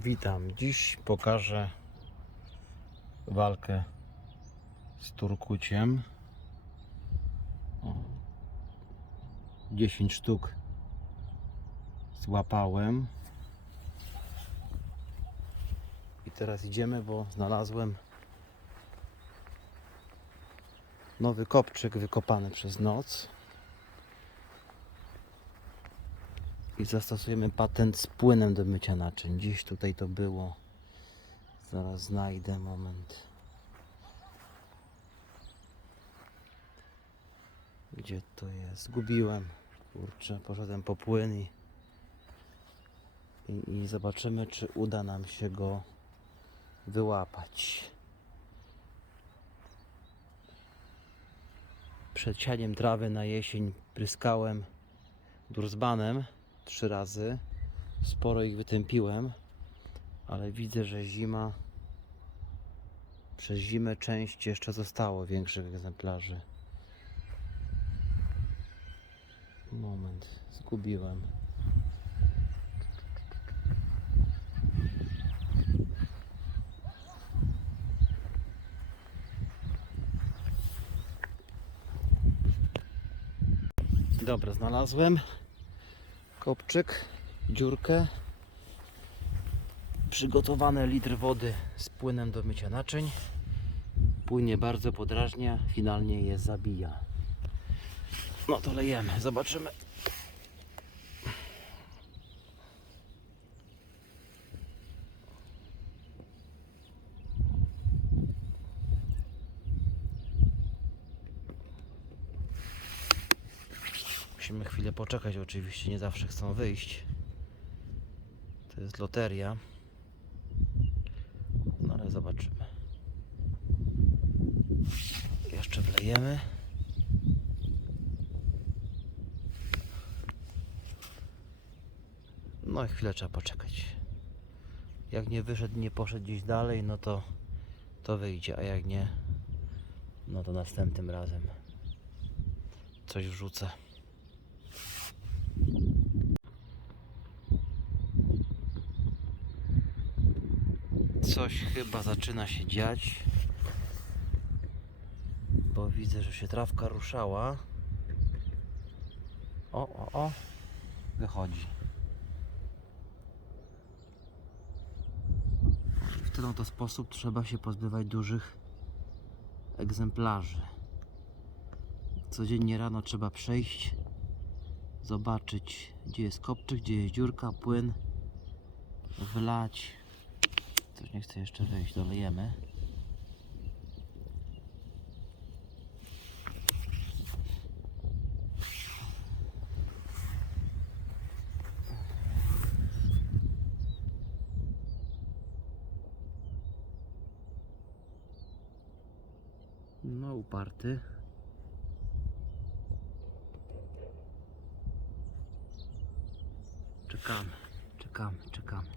Witam. Dziś pokażę walkę z turkuciem. O. 10 sztuk złapałem. I teraz idziemy, bo znalazłem nowy kopczyk wykopany przez noc. I zastosujemy patent z płynem do mycia naczyń. Gdzieś tutaj to było. Zaraz znajdę moment. Gdzie to jest? Zgubiłem. Kurczę, poszedłem po płyn i, i, i zobaczymy, czy uda nam się go wyłapać. Przed sianiem trawy na jesień pryskałem durzbanem trzy razy. Sporo ich wytępiłem, ale widzę, że zima przez zimę część jeszcze zostało większych egzemplarzy. Moment, zgubiłem. Dobra, znalazłem kopczyk, dziurkę, przygotowany litr wody z płynem do mycia naczyń. Płynie bardzo podrażnia, finalnie je zabija. No to lejemy, zobaczymy. Musimy chwilę poczekać, oczywiście nie zawsze chcą wyjść. To jest loteria. No ale zobaczymy. Jeszcze wlejemy. No i chwilę trzeba poczekać. Jak nie wyszedł, nie poszedł gdzieś dalej, no to to wyjdzie, a jak nie, no to następnym razem coś wrzucę. Coś chyba zaczyna się dziać. Bo widzę, że się trawka ruszała. O, o, o. Wychodzi. W ten oto sposób trzeba się pozbywać dużych egzemplarzy. Codziennie rano trzeba przejść, zobaczyć gdzie jest kopczyk, gdzie jest dziurka, płyn, wlać. Coś nie chce jeszcze wyjść, dolejemy. No uparty. Czekamy, czekamy, czekamy.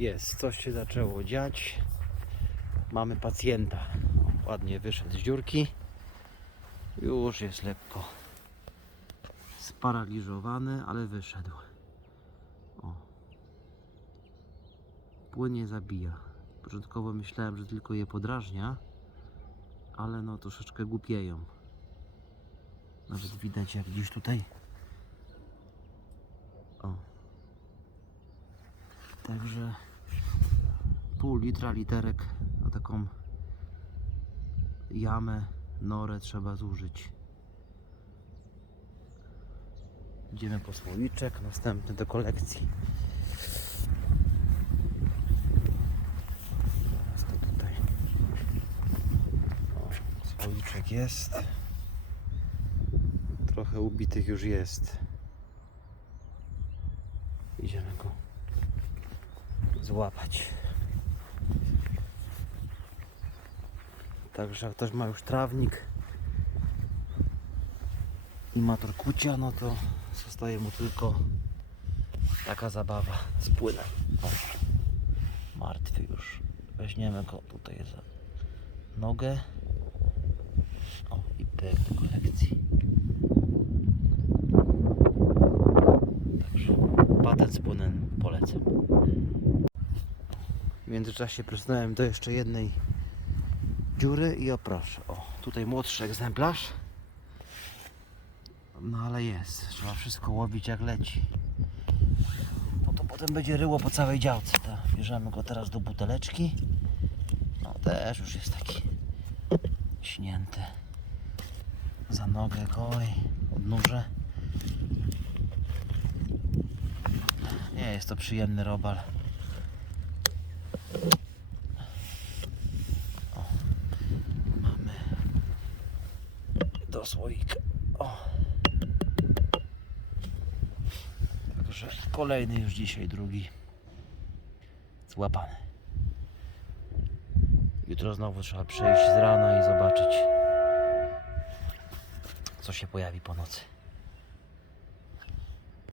Jest, coś się zaczęło dziać. Mamy pacjenta. Ładnie wyszedł z dziurki. Już jest lekko sparaliżowany, ale wyszedł. O. Płynie zabija. Początkowo myślałem, że tylko je podrażnia, ale no troszeczkę głupieją. Nawet widać jak gdzieś tutaj. O. Także pół litra literek na taką jamę, norę trzeba zużyć. Idziemy po słoiczek, następny do kolekcji. Zaraz to tutaj. O, słoiczek jest. Trochę ubitych już jest. Idziemy go złapać. Także jak ktoś ma już trawnik i ma torkucia, no to zostaje mu tylko taka zabawa z płynem. Martwy już. Weźmiemy go tutaj za nogę. O, i pyk do kolekcji. Także patent z płynem polecę. W międzyczasie prysnąłem do jeszcze jednej dziury i o proszę, o tutaj młodszy egzemplarz. No ale jest, trzeba wszystko łowić jak leci. Bo to potem będzie ryło po całej działce. To bierzemy go teraz do buteleczki. No też już jest taki śnięty. Za nogę gołej, odnóże. Nie jest to przyjemny robal. O, mamy do słoika. O. Także kolejny już dzisiaj, drugi złapany. Jutro znowu trzeba przejść z rana i zobaczyć, co się pojawi po nocy.